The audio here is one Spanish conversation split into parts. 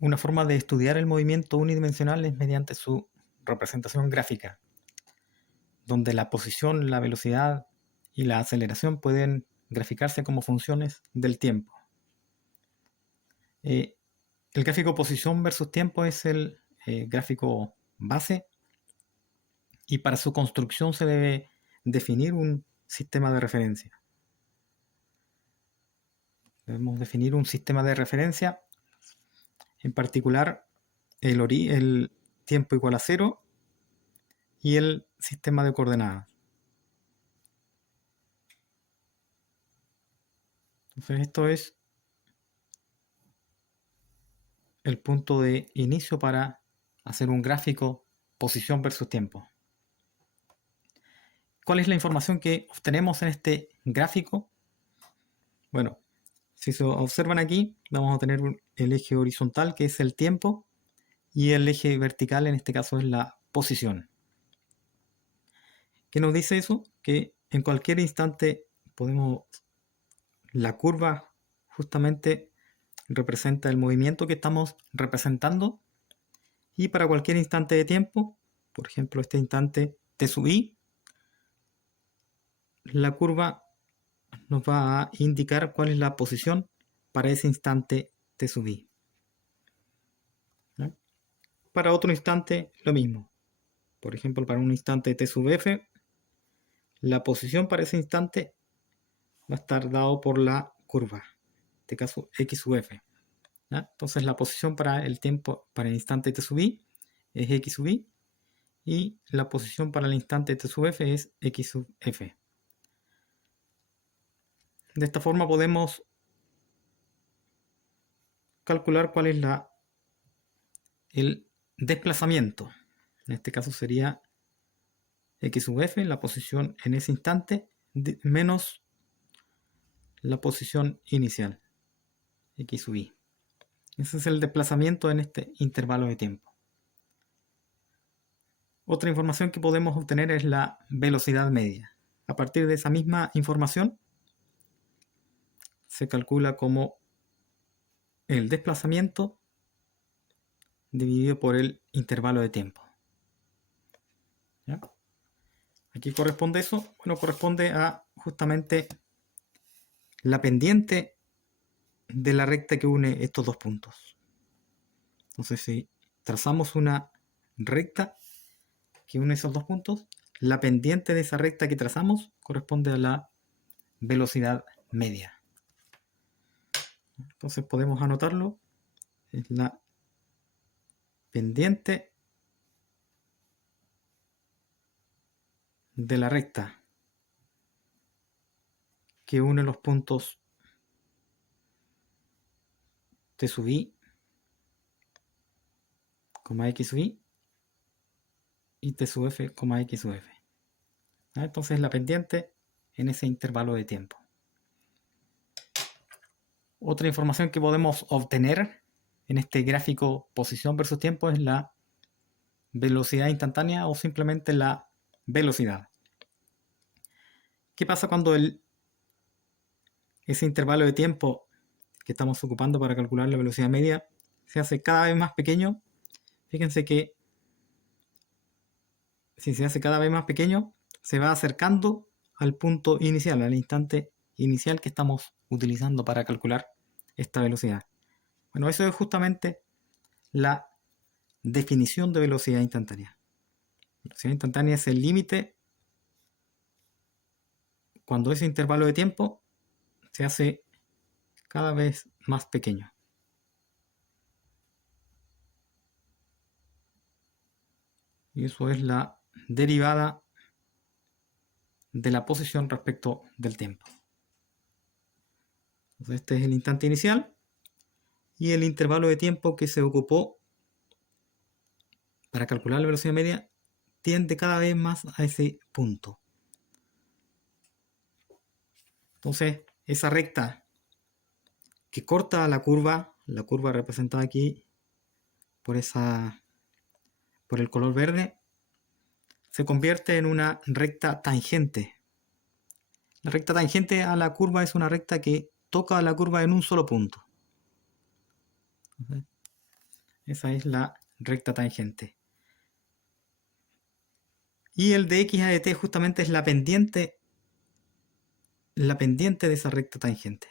Una forma de estudiar el movimiento unidimensional es mediante su representación gráfica, donde la posición, la velocidad y la aceleración pueden graficarse como funciones del tiempo. El gráfico posición versus tiempo es el gráfico base, y para su construcción se debe definir un sistema de referencia. Debemos definir un sistema de referencia, en particular el tiempo igual a 0 y el sistema de coordenadas. Entonces esto es el punto de inicio para hacer un gráfico posición versus tiempo. ¿Cuál es la información que obtenemos en este gráfico? Bueno, si se observan aquí, vamos a tener el eje horizontal, que es el tiempo, y el eje vertical, en este caso, es la posición. ¿Qué nos dice eso? Que en cualquier instante la curva justamente representa el movimiento que estamos representando, y para cualquier instante de tiempo, por ejemplo este instante t sub i, la curva nos va a indicar cuál es la posición para ese instante t sub i. ¿No? Para otro instante lo mismo. Por ejemplo, para un instante t sub f, la posición para ese instante va a estar dado por la curva, en este caso x sub f. ¿Ya? Entonces la posición para el tiempo, para el instante t sub i, es x sub i, y la posición para el instante t sub f es x sub f. De esta forma podemos calcular cuál es el desplazamiento. En este caso sería x sub f, la posición en ese instante, menos la posición inicial, x sub i. Ese es el desplazamiento en este intervalo de tiempo. Otra información que podemos obtener es la velocidad media. A partir de esa misma información se calcula como el desplazamiento dividido por el intervalo de tiempo. ¿Ya? Aquí corresponde eso, bueno, corresponde a justamente la pendiente de la recta que une estos dos puntos. Entonces, si trazamos una recta que une esos dos puntos, la pendiente de esa recta que trazamos corresponde a la velocidad media. Entonces podemos anotarlo, es la pendiente de la recta que une los puntos t sub i, x sub i, y t sub f, x sub f. Entonces la pendiente en ese intervalo de tiempo. Otra información que podemos obtener en este gráfico posición versus tiempo es la velocidad instantánea, o simplemente la velocidad. ¿Qué pasa cuando ese intervalo de tiempo que estamos ocupando para calcular la velocidad media se hace cada vez más pequeño? Fíjense que si se hace cada vez más pequeño, se va acercando al punto inicial, al instante inicial que estamos utilizando para calcular esta velocidad. Bueno, eso es justamente la definición de velocidad instantánea. Velocidad instantánea es el límite cuando ese intervalo de tiempo se hace cada vez más pequeño. Y eso es la derivada de la posición respecto del tiempo. Entonces este es el instante inicial y el intervalo de tiempo que se ocupó para calcular la velocidad media tiende cada vez más a ese punto. Entonces esa recta que corta la curva representada aquí por el color verde, se convierte en una recta tangente. La recta tangente a la curva es una recta que toca la curva en un solo punto. Esa es la recta tangente. Y el de x a de t justamente es la pendiente de esa recta tangente.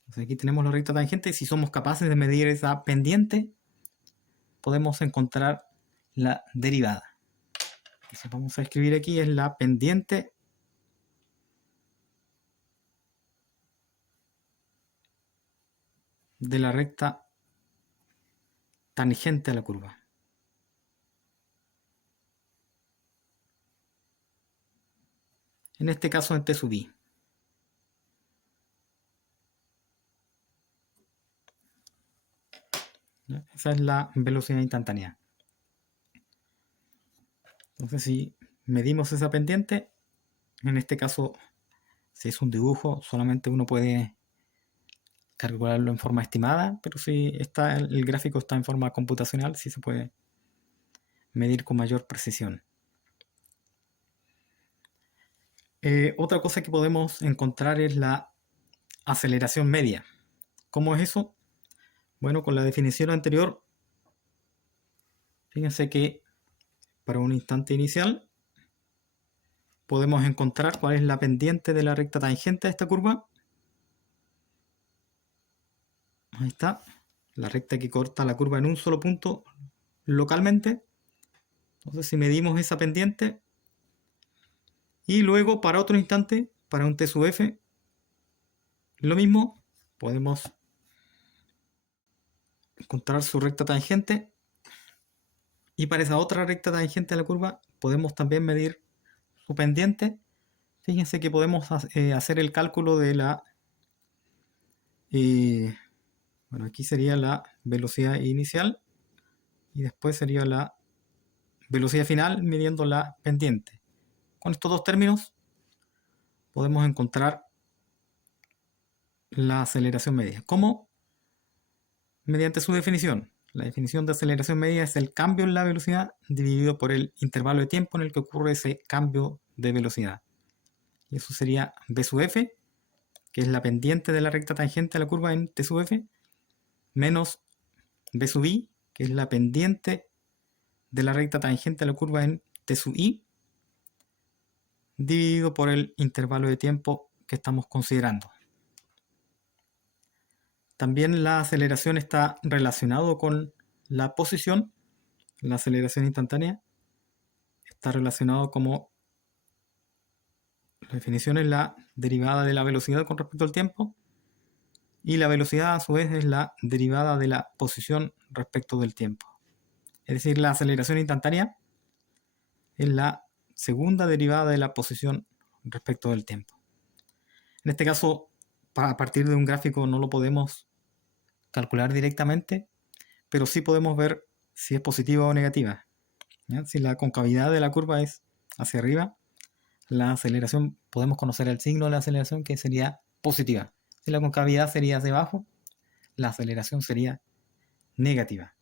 Entonces aquí tenemos la recta tangente y si somos capaces de medir esa pendiente, podemos encontrar la derivada. Entonces vamos a escribir aquí, es la pendiente de la recta tangente a la curva. En este caso en t sub i. Esa es la velocidad instantánea. Entonces si medimos esa pendiente, en este caso si es un dibujo solamente uno puede calcularlo en forma estimada, pero si el gráfico está en forma computacional, sí se puede medir con mayor precisión. Otra cosa que podemos encontrar es la aceleración media. ¿Cómo es eso? Bueno, con la definición anterior, fíjense que para un instante inicial podemos encontrar cuál es la pendiente de la recta tangente a esta curva. Ahí está, la recta que corta la curva en un solo punto localmente. Entonces si medimos esa pendiente y luego para otro instante, para un t sub f, lo mismo, podemos encontrar su recta tangente y para esa otra recta tangente a la curva podemos también medir su pendiente. Fíjense que podemos hacer el cálculo de la bueno, aquí sería la velocidad inicial y después sería la velocidad final midiendo la pendiente. Con estos dos términos podemos encontrar la aceleración media. ¿Cómo? Mediante su definición. La definición de aceleración media es el cambio en la velocidad dividido por el intervalo de tiempo en el que ocurre ese cambio de velocidad. Y eso sería v sub f, que es la pendiente de la recta tangente a la curva en t sub f, menos v sub i, que es la pendiente de la recta tangente a la curva en t sub i, dividido por el intervalo de tiempo que estamos considerando. También la aceleración está relacionado con la posición. La aceleración instantánea está relacionado como la definición es la derivada de la velocidad con respecto al tiempo y la velocidad a su vez es la derivada de la posición respecto del tiempo. Es decir, la aceleración instantánea es la segunda derivada de la posición respecto del tiempo. En este caso, a partir de un gráfico no lo podemos calcular directamente, pero sí podemos ver si es positiva o negativa. ¿Ya? Si la concavidad de la curva es hacia arriba, la aceleración, podemos conocer el signo de la aceleración que sería positiva. Si la concavidad sería hacia abajo, la aceleración sería negativa.